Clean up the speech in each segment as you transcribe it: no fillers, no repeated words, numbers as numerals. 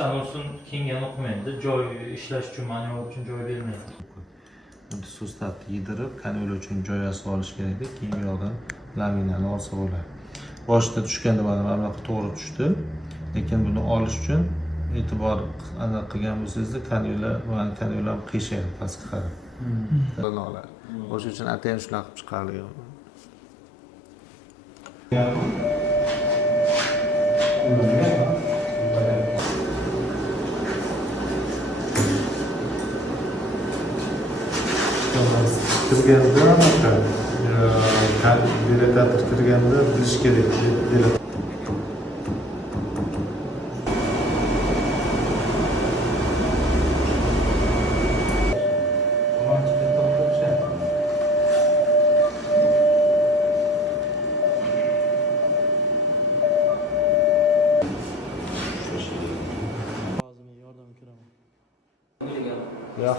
ishdan olsun kiyingan o'qimaydi. Joy ishlash uchun, manevr uchun joy bermaydi. Buni sustatni yedirib, kanal uchun joy yasab olish kerak. Keyin bu yoqdan laminani olsa bo'ladi. Boshida tushganda mana bu yoqqa to'g'ri tushdi. Lekin buni olish uchun e'tibor aniq qilgan bo'lsangiz, kanallar qiyshaydi pastga qarab. O'sha uchun atayin shunaqa qilib chiqarilgan. Kirganda delegator kirganda bilish kerak.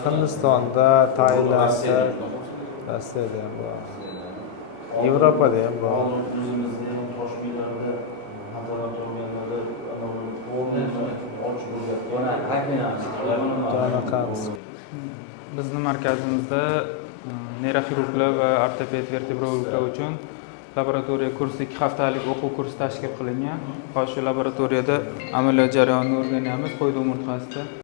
Hindistonda, Tailandda, Rossiyada ham bor. Yevropada ham bor. O'zimizning Toshkentlarda xatolar bo'lganlarda Bizning markazimizda neyroxirurglar va ortoped vertebrologlar uchun laboratoriya kursi 2 haftalik o'quv kursi tashkil qilingan. Shu laboratoriyada amaliyot jarayonini o'rganyapmiz qo'y umurtqasida.